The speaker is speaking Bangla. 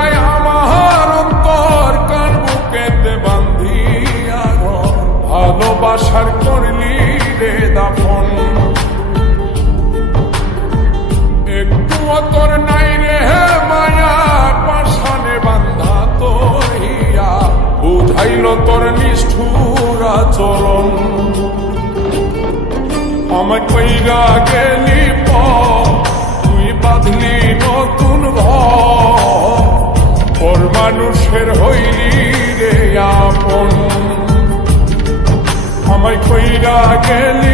যায় আমার অন্তর কার বুকেতে বান্ধিয়া ঘর। ভালোবাসার করলি রে দাফন, একটু তোর নাই রে মায়া, পাশানে বান্ধা তোর হিয়া, বুঝাইল তোর নিষ্ঠুর আচরণ। আমায় কইরা গেলি তুই বাঁধলি নতুন ঘর, ওর মানুষের হইলি রে আপন। আমায় কইরা গেলি